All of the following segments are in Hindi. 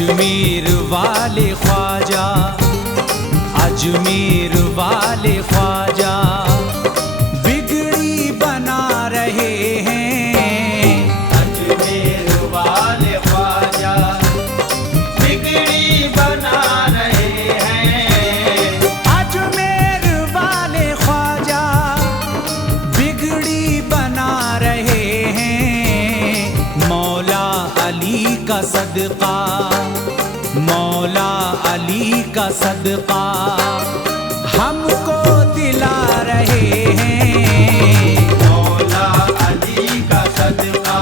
अजमेर वाले ख्वाजा, अजमेर वाले ख्वाजा बिगड़ी बना रहे हैं। अजमेर वाले ख्वाजा बिगड़ी बना रहे हैं। अजमेर वाले ख्वाजा बिगड़ी बना रहे हैं। मौला अली का सदका, मौला अली का सदका हमको दिला रहे हैं। मौला अली का सदका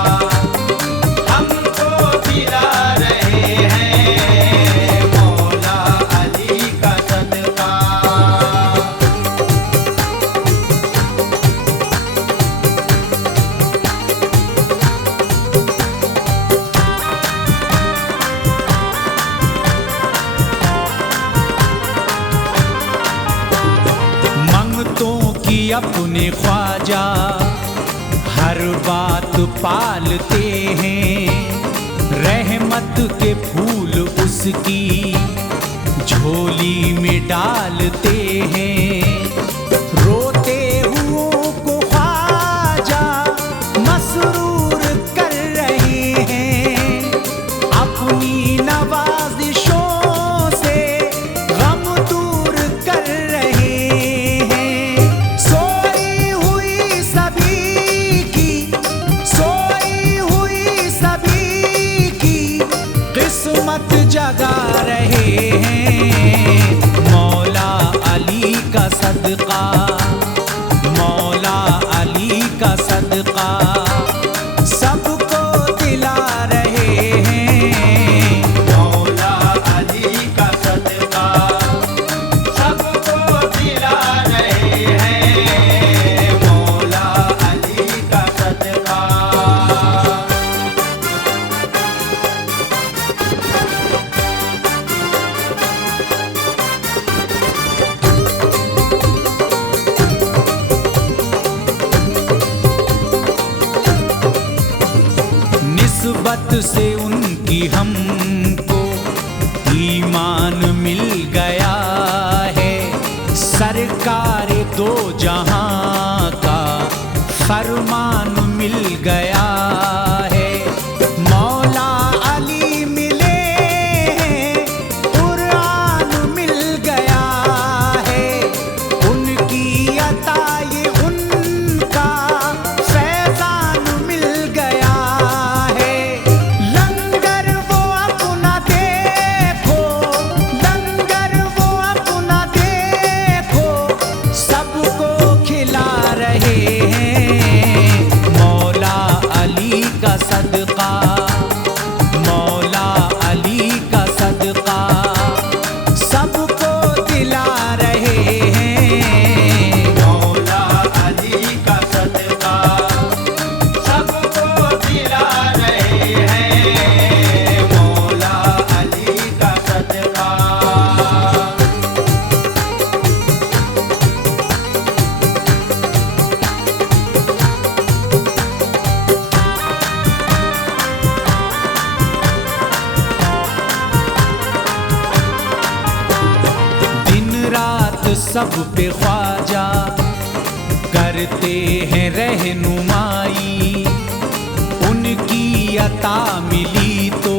हमको दिला रहे हैं। मौला अली का सदका। अपने ख्वाजा हर बात पालते हैं। रहमत के फूल उसकी झोली में डालते हैं। रोते हुओं को ख्वाजा मसरूर कर रहे हैं। अपनी नवाजिशों से गम दूर कर रहे हैं। किस्मत जगा रहे हैं। मौला अली का सदका, मौला अली का सदका सबको दिला रहे हैं। मौला अली का सदका सबको दिला रहे हैं। मौला अली का सदका। निस्बत से उनकी हमको ईमान मिल गया है। सरकार दो जहां का फरमान मिल गया है। मौला अली मिले हैं, कुरान मिल गया है। उनकी अता ये उनका फैजान मिल गया है। लंगर वो अपना देखो, लंगर वो अपना देखो सबको खिला रहे हैं। मौला अली का सदका, मौला अली का सदका सबको दिला रहे हैं। मौला अली का सदका सबको दिला रहे हैं। मौला अली का सदका। सब पे ख्वाजा करते हैं रहनुमाई। उनकी अता मिली तो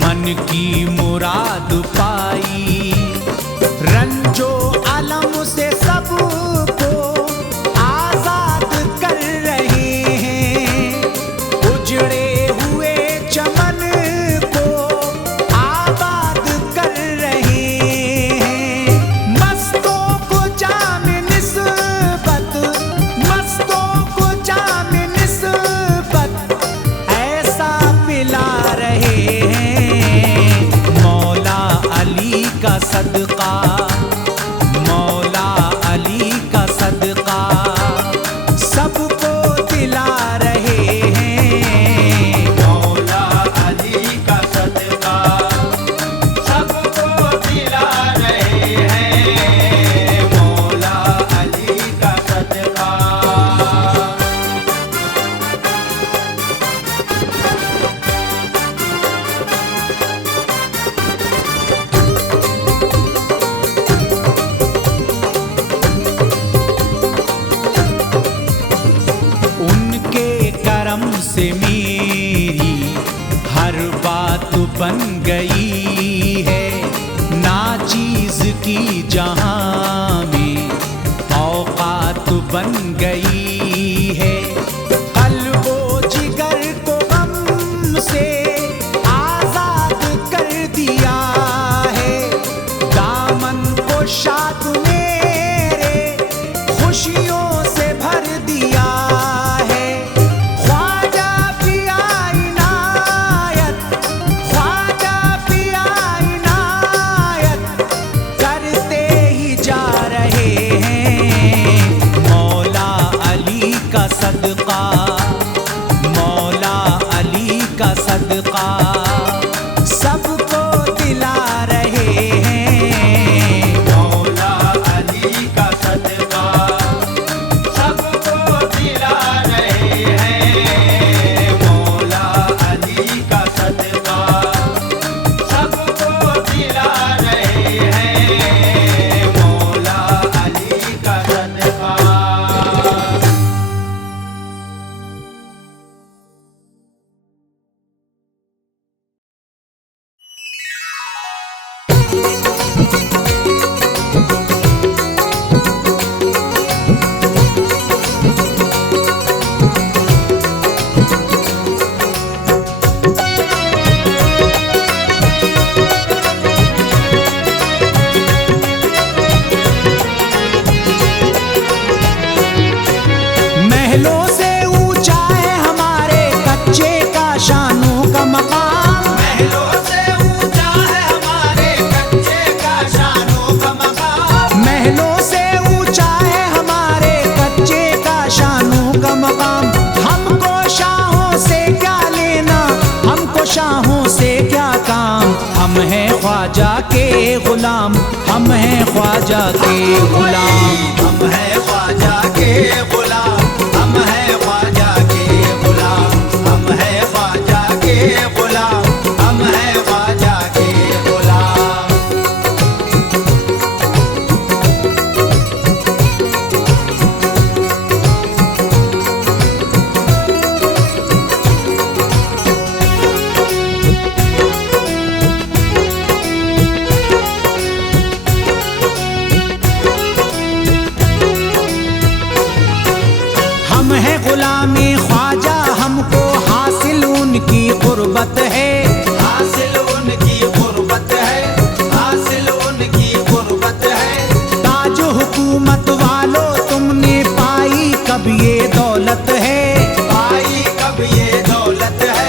मन की मुराद पाई। रंजो अलम से सबको आजाद कर रहे हैं। उजड़े हुए चमन को आबाद कर रहे हैं। मस्तों को जाम निस्बत, मस्तों को जाम निस्बत ऐसा पिला रहे हैं। मौला अली का बन गई है, नाचीज की जहां में औकात बन गई है। कल्बो जिगर को गम से आजाद कर दिया है, दामन को शाद मेरे खुशियों से भर दिया है। ख्वाजा पिया इनायत, ख्वाजा पिया इनायत करते ही जा रहे हैं। मौला अली का सदका, मौला अली का सदका सबको दिला रहे हैं। मौला अली का सदका सबको दिला रहे हैं। मौला अली का सदका सबको दिला रहे हैं। मौला अली का सदका। महलों से ऊंचा है हमारे कच्चे का शानों का मकाम। महलों से ऊंचा है हमारे कच्चे का शानों का मकाम। महलों से ऊंचा है हमारे कच्चे का शानों का मकाम। हमको शाहों से क्या लेना, हमको शाहों से क्या काम। हम हैं ख्वाजा के गुलाम, हम हैं ख्वाजा के गुलाम। हम हैं ख्वाजा के गुलाम, हम हैं ख्वाजा के गुलाम। हम हैं ख्वाजा के गुलाम, हम हैं ख्वाजा के गुलाम। हम हैं गुलामी ख्वाजा, हमको हासिल उनकी कुर्बत है। हासिल उनकी गुर्बत है, हासिल उनकी गुर्बत है। ताज हुकूमत वालों तुमने पाई कब ये दौलत है। पाई कब ये दौलत है,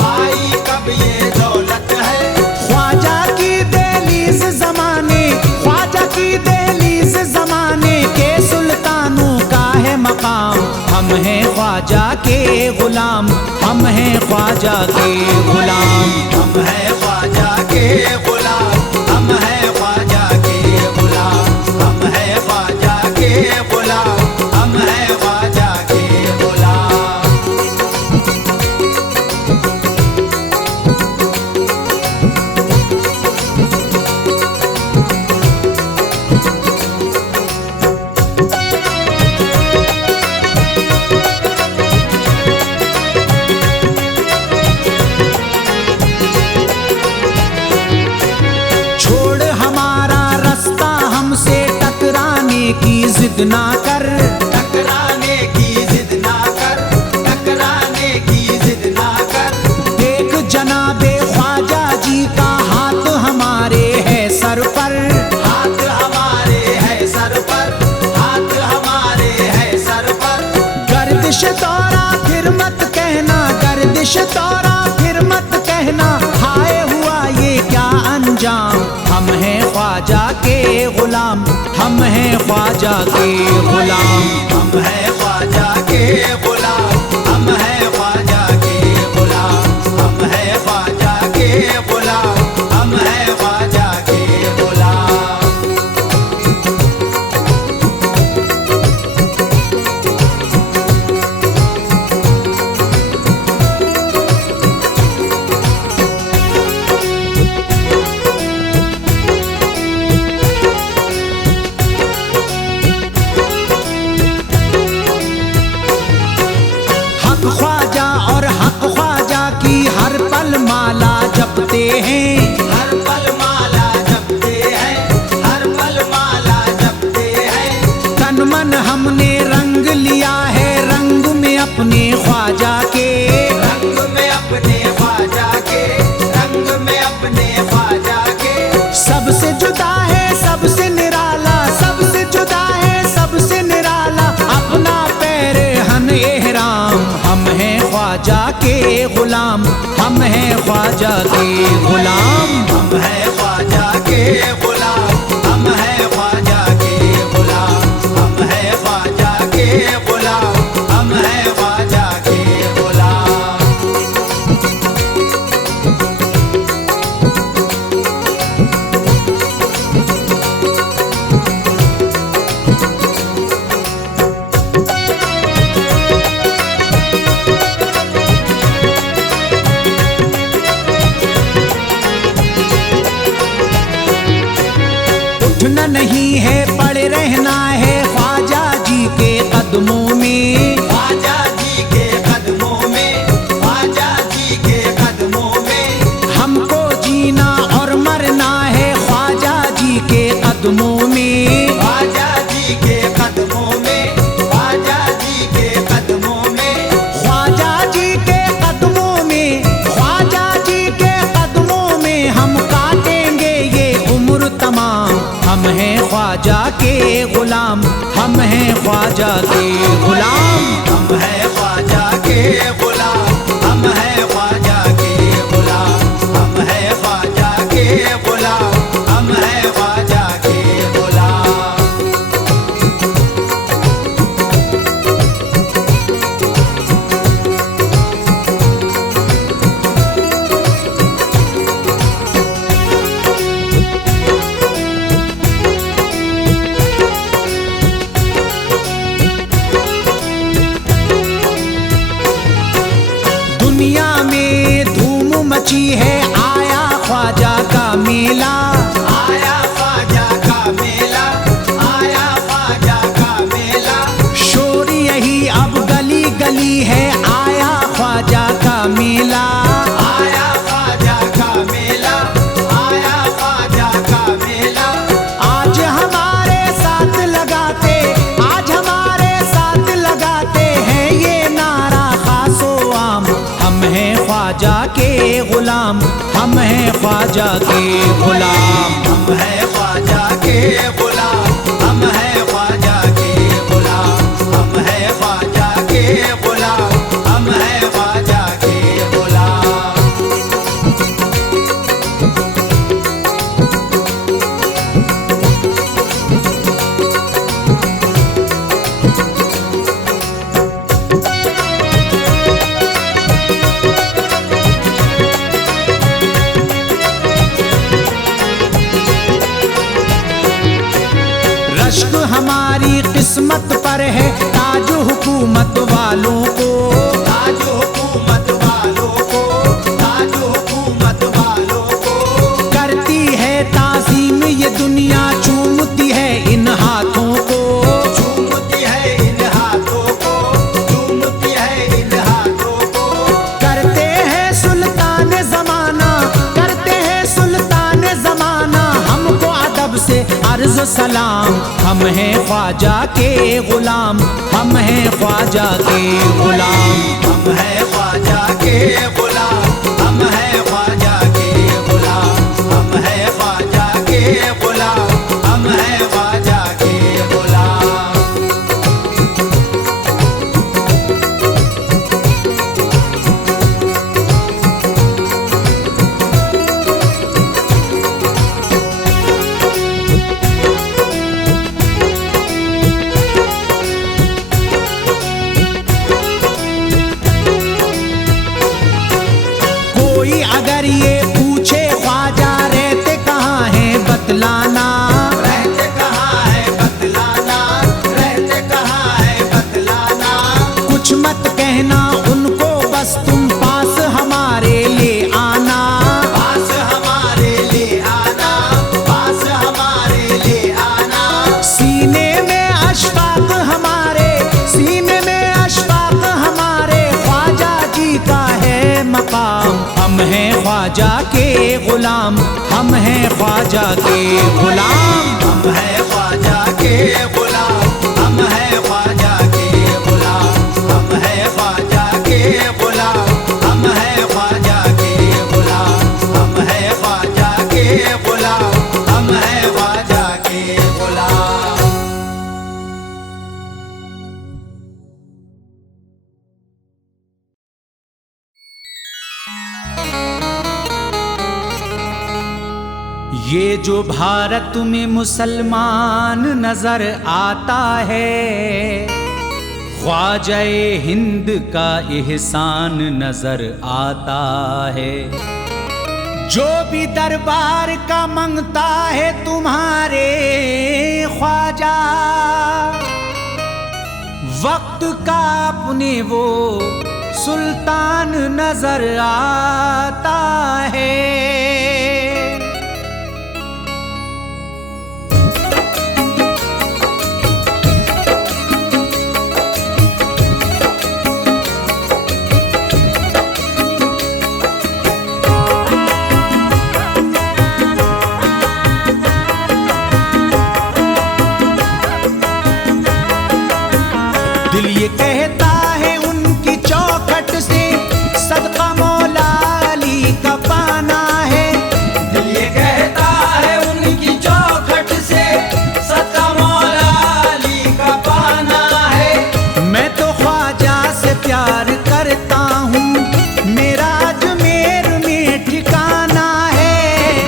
पाई कब ये दौलत है। ख्वाजा की दहलीज जमाने, ख्वाजा की दहलीज जमाने के सुल्तानों का है मकाम। हम हैं ख्वाजा के गुलाम, हम हैं ख्वाजा के गुलाम। हम हैं ख्वाजा के गुलाम, हम हैं ख्वाजा के गुलाम। हम हैं ख्वाजा के गुलाम, हम हैं ख्वाजा के गुलाम। छोड़ हमारा रास्ता, हमसे टकराने की जिद ना कर। टकराने की जिद ना कर, टकराने की जिद ना कर। देख जनाबे ख्वाजा जी का हाथ हमारे है सर पर। हाथ हमारे है सर पर, हाथ हमारे है सर पर। गर्दिश दौरा फिर मत कहना, गर्दिश दौरा फिर मत कहना, हाय हुआ ये क्या अंजाम। हम हैं ख्वाजा के गुलाम, हम हैं ख्वाजा के गुलाम। हम हैं ख्वाजा के गुलाम, हम हैं ख्वाजा के गुलाम। हम हैं ख्वाजा के गुलाम, हम हैं ख्वाजा के गुलाम। गुलाम, हम हैं ख्वाजा के गुलाम। हम हैं ख्वाजा के गुलाम, हम हैं ख्वाजा के गुलाम, हम हैं ख्वाजा के गुलाम, हम हैं ख्वाजा के गुलाम। उठना नहीं है, पड़े रहना है ख्वाजा जी के कदमों में, ख्वाजा जी के कदमों में, ख्वाजा जी के कदमों में। हमको जीना और मरना है ख्वाजा जी के कदमों में, ख्वाजा जी के कदमों में, ख्वाजा जी के कदमों में। ख्वाजा जी के कदमों में, ख्वाजा जी के कदमों में हम काटेंगे ये उम्र तमाम। हम हैं ख्वाजा के गुलाम, हम हैं ख्वाजा के गुलाम। हम हैं ख्वाजा के गुलाम, हम हैं ख्वाजा के गुलाम, हम हैं ख्वाजा के गुलाम, हम हैं ख्वाजा के गुलाम। दुनिया में धूम मची है, आया ख्वाजा का मेला, आया ख्वाजा का मेला, आया ख्वाजा का मेला। शोर यही अब गली गली है, आया ख्वाजा का मेला। आया ख्वाजा का मेला, आया ख्वाजा का मेला। आज हमारे साथ लगाते, आज हमारे साथ लगाते हैं ये नारा खासो आम। हम हैं ख्वाजा के गुलाम, हम हैं ख्वाजा के गुलाम। हम हैं ख्वाजा के गुलाम, हम हैं ख्वाजा के गुलाम, हम हैं ख्वाजा के गुलाम, हम हैं ख्वाजा के गुलाम। रश्क हमारी किस्मत पर है, ताज हुकूमत वालों को, ताज हुकूमत वालों को, ताज हुकूमत वालों को। करती है ताज़ीम ये दुनिया, चूमती है इन हाथों को, चूमती है इन हाथों को, चूमती है इन हाथों को। करते हैं सुल्तान जमाना, करते हैं सुल्तान जमाना हमको अदब से अर्ज सलाम। हम हैं ख्वाजा के गुलाम, हम हैं ख्वाजा के गुलाम। हम हैं ख्वाजा के गुलाम, हम हैं ख्वाजा के गुलाम, हम हैं ख्वाजा के गुलाम, हम हैं ख्वाजा के गुलाम। कोई अगर ये पूछे ख्वाजा रहते कहाँ हैं बतलाना, रहते कहाँ है बतलाना, रहते कहाँ है बतलाना। कुछ मत कहना उनको, बस तुम पास हमारे ले आना। पास हमारे ले आना, पास हमारे ले आना। सीने में अशफाक हमारे, सीने में अशफाक हमारे, ख्वाजा जी का है मकाम। हम हैं ख्वाजा के गुलाम, हम हैं ख्वाजा के गुलाम। हम हैं ख्वाजा के गुलाम, हम हैं ख्वाजा के गुलाम, हम हैं ख्वाजा के गुलाम, हम हैं ख्वाजा के गुलाम, हम हैं ख्वाजा के गुलाम, हम हैं ख्वाजा के गुलाम। ये जो भारत में मुसलमान नजर आता है, ख्वाजा-ए हिंद का एहसान नजर आता है। जो भी दरबार का मांगता है तुम्हारे ख्वाजा, वक्त का अपने वो सुल्तान नजर आता है। दिल ये कहता है उनकी चौखट से सदका मौला अली का पाना है। दिल ये कहता है उनकी चौखट से सदका मौला अली का पाना है। मैं तो ख्वाजा से प्यार करता हूँ, मेरा अजमेर में ठिकाना है।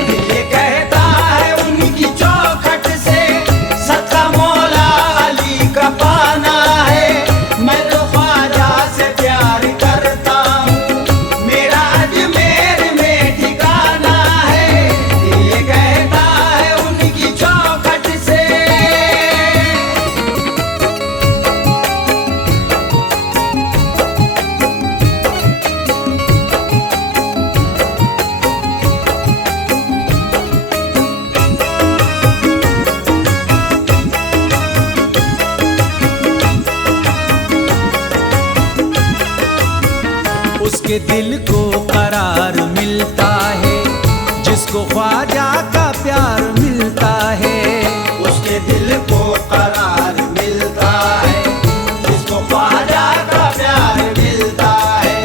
दिल ये कहता है उनकी चौखट से सदका मौला अली का पाना है। मैं तो ख्वाजा से प्यार करता हूँ, मेरा अजमेर में ठिकाना है। ये कहता है उनकी चौखट से। उसके दिल को करार मिलता है जिसको ख्वाजा का प्यार मिलता है। उसके दिल को करार मिलता है जिसको ख्वाजा का प्यार मिलता है।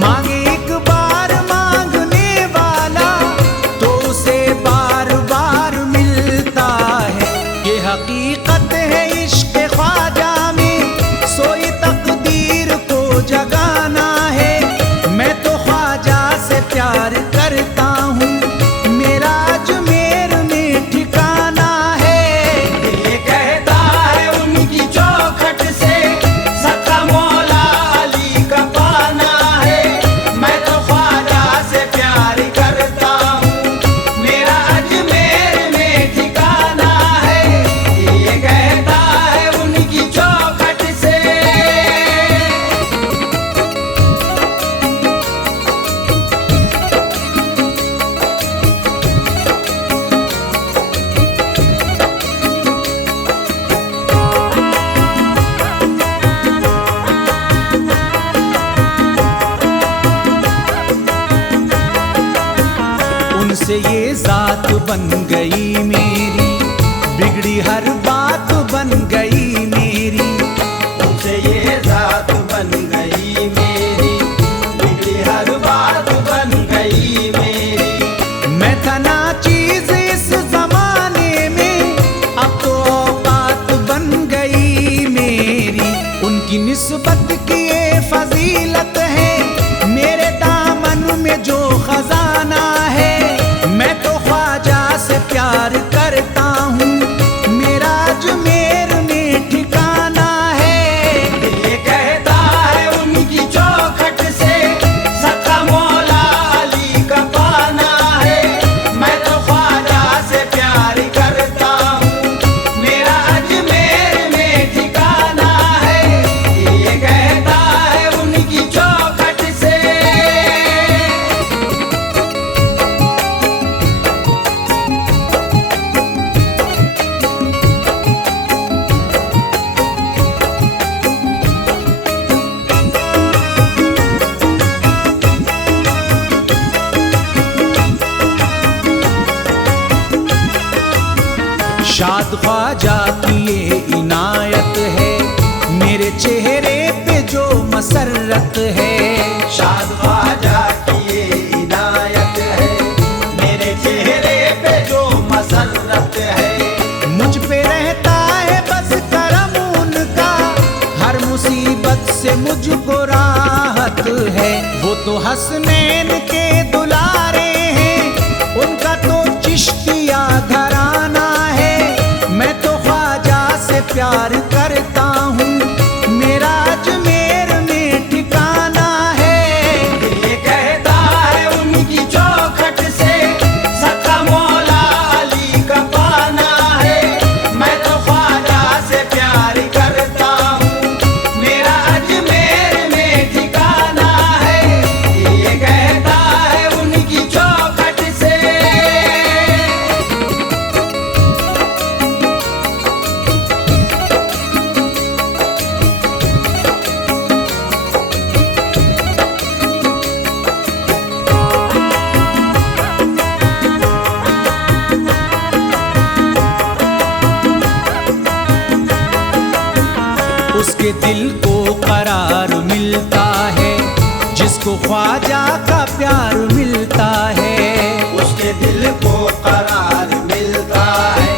मांगे एक बार मांगने वाला तो उसे बार बार मिलता है। ये हकीकत है इश्क ख्वाजा में, सोई तकदीर को जगाना है। मैं तो ख्वाजा से प्यार करता हूँ, मेरा अजमेर में ठिकाना है। ये कहता है उनकी चौखट से सदका मौला अली का पाना है। मैं तो ख्वाजा से प्यार करता हूँ, मेरा अजमेर में ठिकाना है। ये कहता है उनकी चौखट से। उनसे ये जात बन गई मेरी, बिगड़ी हर बात बन गई मेरी। उनसे ये जात बन गई मेरी, बिगड़ी हर बात बन गई मेरी। मैं था ना चीज इस जमाने में, अब तो औकात बन गई मेरी। उनकी निस्बत की ये फजीलत है, मेरे दामन में जो खजाना है। मैं तो ख्वाजा से प्यार करता हूँ, मेरा अजमेर में ठिकाना है। ये कहता है उनकी चौखट से सदका मौला अली का पाना है। मैं तो ख्वाजा से प्यार करता हूँ, मेरा अजमेर में ठिकाना है। ये कहता है उनकी चौखट से। शाद ख्वाजा की ये इनायत है, मेरे चेहरे पे जो मसरत है। शाद ख्वाजा की ये इनायत है, मेरे चेहरे पे जो मसरत है। मुझ पे रहता है बस करम उनका, हर मुसीबत से मुझको राहत है। वो तो हसनैन के दुलारे हैं, उनका तो चिश्तिया दिल को करार मिलता है जिसको ख्वाजा का प्यार मिलता है। उसके दिल को करार मिलता है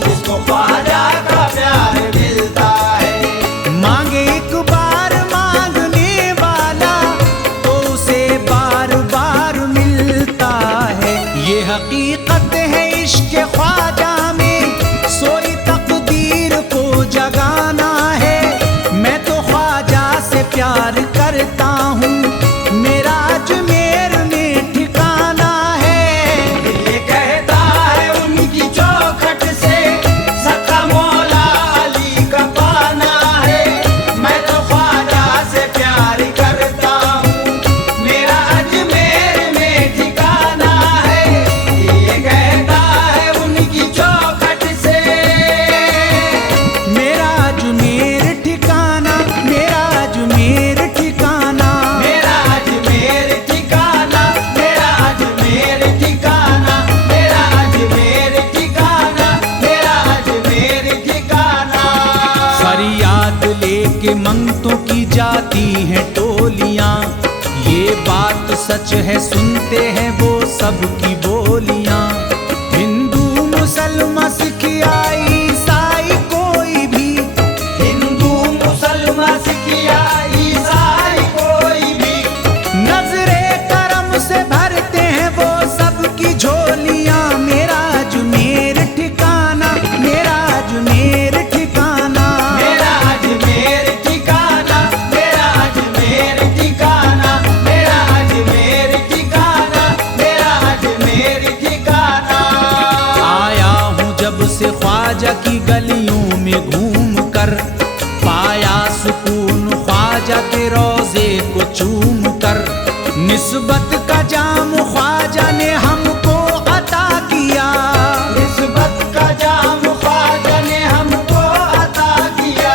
जिसको ख्वाजा का प्यार मिलता है। मांगे एक बार मांगने वाला तो उसे बार बार मिलता है। ये हकीकत है इश्क ख्वाजा में, सोई तकदीर को जगाना है। मैं तो ख्वाजा से प्यार करता हूँ, मेरा अजमेर में ठिकाना है। ये कहता है उनकी चौखट से सच्चा मौला अली का पाना है। मैं तो ख्वाजा से प्यार करता हूँ, मेरा अजमेर में ठिकाना है। ये कहता है उनकी चौखट से मेरा अजमेर ठिकाना, मेरा अजमेर ठिकाना। मेरा अजमेर ठिकाना, मेरा अजमेर ठिकाना, मेरा अजमेर ठिकाना, मेरा अजमेर ठिकाना। फरियाद लेके मंगतों की जाती हैं टोलियां, ये बात सच है सुनते हैं वो सबकी बोलियां। हिंदू मुसलमान सिख या ईसाई कोई भी, हिंदू मुसलमान सिख या ईसाई कोई भी, नजरे करम से भरते हैं वो सबकी झोलियां। मेरा अजमेर ठिकाना, मेरा अजमेर ठिकाना। मेरा अजमेर ठिकाना, मेरा अजमेर ठिकाना, मेरा अजमेर ठिकाना, मेरा अजमेर ठिकाना। आया हूँ जब से ख्वाजा की गलियों में घूम कर, पाया सुकून ख्वाजा के रोजे को चूम कर। निस्बत का जाम ख्वाजा ने हमको अता किया, निस्बत का जाम ख्वाजा ने हमको अता किया।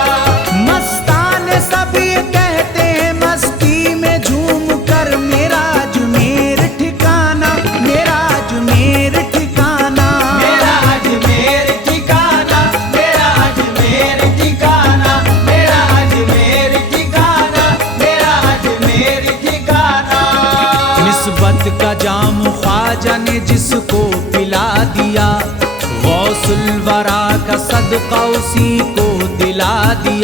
मस्ताने सब ये कहते हैं मस्ती में झूम कर। मेरा अजमेर ठिकाना, मेरा अजमेर ठिकाना। मेरा अजमेर ठिकाना, मेरा अजमेर ठिकाना, मेरा अजमेर ठिकाना, मेरा अजमेर ठिकाना। निस्बत का जाम ख्वाजा ने जिसको पिला दिया, गौसुल वरा का सदका उसी को दिला दिया।